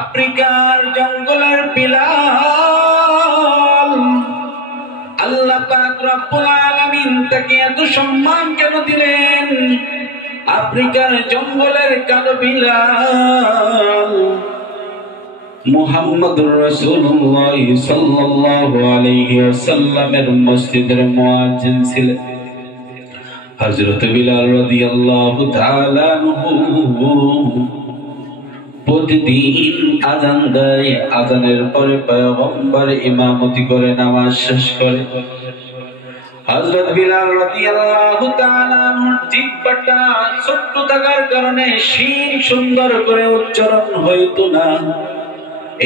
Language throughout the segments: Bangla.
আফ্রিকার জঙ্গলের বিলাল, আল্লাহ পাক রব্বুল আলামিন তাকে এত সম্মান কেন দিলেন? আফ্রিকার জঙ্গলের কালো বিলাল মুহাম্মদুর রাসূলুল্লাহ সাল্লাল্লাহু আলাইহি ওয়াসাল্লামের মসজিদের মুয়াজ্জিন ছিলেন। হযরত বিলাল রাদিয়াল্লাহু তাআলা আনহু প্রতিদিন আযান দেয়, আযানের পরে পয়গম্বর ইমামতি করে নামাজ শেষ করে। হযরত বিলাল রাদিয়াল্লাহু তাআলা আনহুর জিহ্বাটা ছোট্ট থাকার কারণে শিন সুন্দর করে উচ্চারণ হইতো না।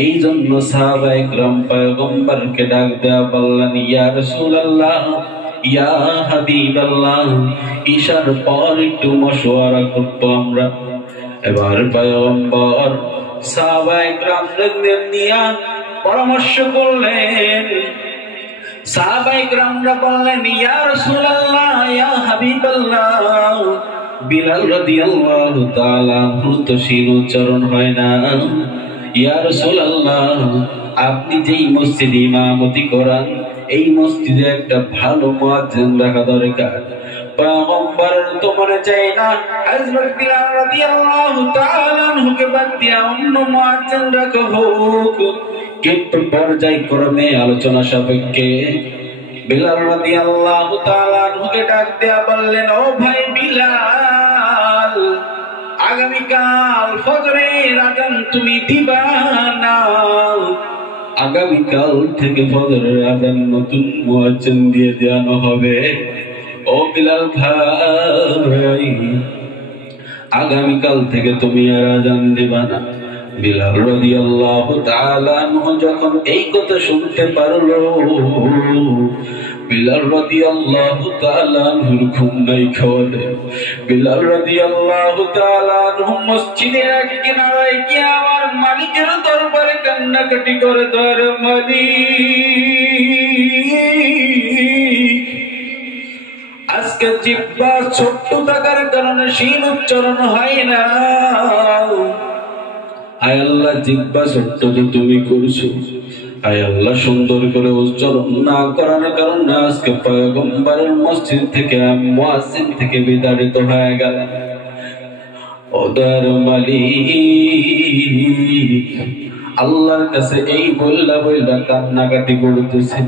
এই জন্য সাহাবায়ে কেরাম পয়গম্বরকে ডাক দেয়া বললেন, ইয়া রাসূলুল্লাহ, ইয়া হাবিবাল্লাহ। ঈশার পর একটু মশওয়ারা করতো আমরা। এবার পয়গম্বর সাহাবায়ে কেরামদের নিয়ে পরামর্শ করলেন। সাহাবায়ে কেরামরা বললেন, ইয়া রাসূলুল্লাহ, ইয়া হাবিবাল্লাহ, বিলাল রাদিয়াল্লাহু তাআলা তো শিন উচ্চারণ হয় না। ইয়া রাসূলুল্লাহ, আপনি যেই মসজিদে ইমামতি করান এই মসজিদে একটা ভালো মুয়াজ্জিন রাখা দরকার। পয়গম্বর তো মনে চায় না হযরত বিলাল রাদিয়াল্লাহু তাআলা আনহুকে বাদ দিয়ে অন্য মুয়াজ্জিন রাখা হোক, কিন্তু পর্যায়ক্রমে আলোচনা সাপেক্ষে বিলাল রাদিয়াল্লাহু তাআলা আনহুকে ডাক দেয়া বললেন, ও ভাই বিলাল, আগামীকাল ফজরের আযান তুমি দিবা না। আগামীকাল থেকে ফজরের আযান নতুন মুয়াজ্জিন দিয়ে দেওয়া হবে। ও বিলাল ভাই, আগামীকাল থেকে তুমি আর আযান দিবা না। বিলাল রাদিয়াল্লাহু তাআলা আনহু যখন এই কথা শুনতে পারলো, বিলাল রাদিয়াল্লাহু তাআলা আনহুর ঘুম নাই খাওয়ালে। বিলাল রাদিয়াল্লাহু তাআলা আনহু মসজিদের এক কিনারায় গিয়ে আমার মালিকের দরবারে কান্নাকাটি করে, দরে মালিক, আজকে জিহ্বা ছোট্ট থাকার কারণে শিন উচ্চারণ হয় না। আয় আল্লাহ, জিহ্বা ছোট্ট তো তুমি করছো, আয় আল্লাহ সুন্দর করে উচ্চারণ না করার কারণে আজকে পয়গম্বরের মসজিদ থেকে আমি মুয়াজ্জিন থেকে বিতাড়িত হয়ে গেলাম। ও দয়ার মালিক, আল্লাহর কাছে এই বইলা কান্নাকাটি করতেছে।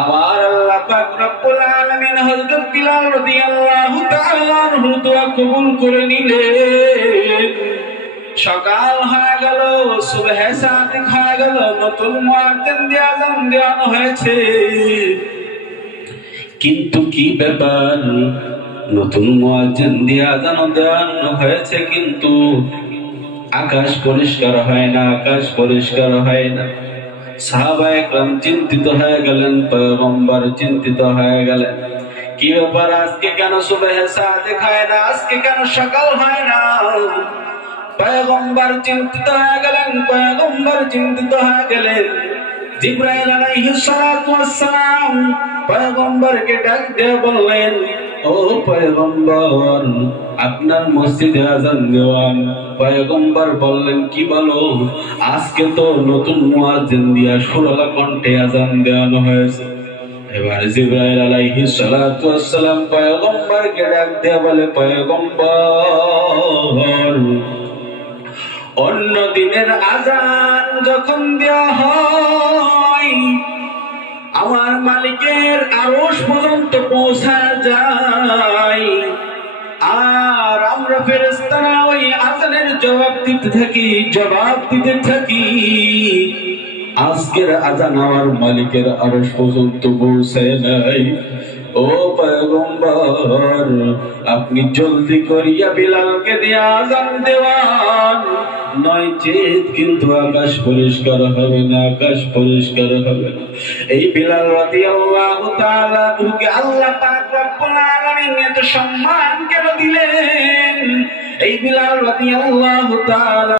আমার আল্লাহ পাক রব্বুল আলামিন হযরত বিলাল রাদিয়াল্লাহু তাআলা আনহুর দোয়া কবুল করে নিলেন। সকাল হয়ে গেল, সুবহে সাদিক হয়ে গেল, নতুন মুয়াজ্জিন দিয়ে আযান দেওয়ানো হয়েছে। কিন্তু কি ব্যাপার, নতুন মুয়াজ্জিন দিয়ে আযান দেওয়ানো হয়েছে কিন্তু আকাশ পরিষ্কার হয় না, আকাশ পরিষ্কার হয় না। সাহাবায়ে কেরাম চিন্তিত হয়ে গেলেন, পয়গম্বর চিন্তিত হয়ে গেলেন, কি ব্যাপার, আজকে কেন সুবহে সাদিক হয় না, আজকে কেন সকাল হয় না? পয়গম্বর চিন্তিত হয়ে গেলেন, পয়গম্বর চিন্তিত হয়ে গেলেন। জিবরাইল আলাইহিস সালাতু ওয়াস সালাম পয়গম্বরকে ডাক দিয়ে বললেন, ও পয়গম্বর, আপনার মসজিদে আযান দেওয়ান। পয়গম্বর বললেন, কি বলো? আজকে তো নতুন মুয়াজ্জিন দিয়া সুরালা কণ্ঠে আযান দেওয়ানো হয়েছে। এবার জিবরাইল আলাইহিস সালাতু ওয়াস সালাম পয়গম্বরকে ডাক দিয়ে বলে, পয়গম্বর, অন্য দিনের আযান যখন দেওয়া হয় আমার মালিকের আরশ পর্যন্ত পৌঁছা যায়, আর আমরা ফেরেশতারা ওই আযানের জবাব দিতে থাকি। আজকের আযান আমার মালিকের আরশ পর্যন্ত পৌঁছায় নাই। ও পয়গম্বর, আপনি জলদি করিয়া বিলালকে দিয়ে আযান দেওয়ান, নয়চেত কিন্তু আকাশ পরিষ্কার হবে না, আকাশ পরিষ্কার হবে না। এই বিলাল রাদিয়াল্লাহু তাআলা আনহুকে আল্লাহ পাক রব্বুল আলামিন এত সম্মান কেন দিলেন? এই বিলাল রাদিয়াল্লাহু তাআলা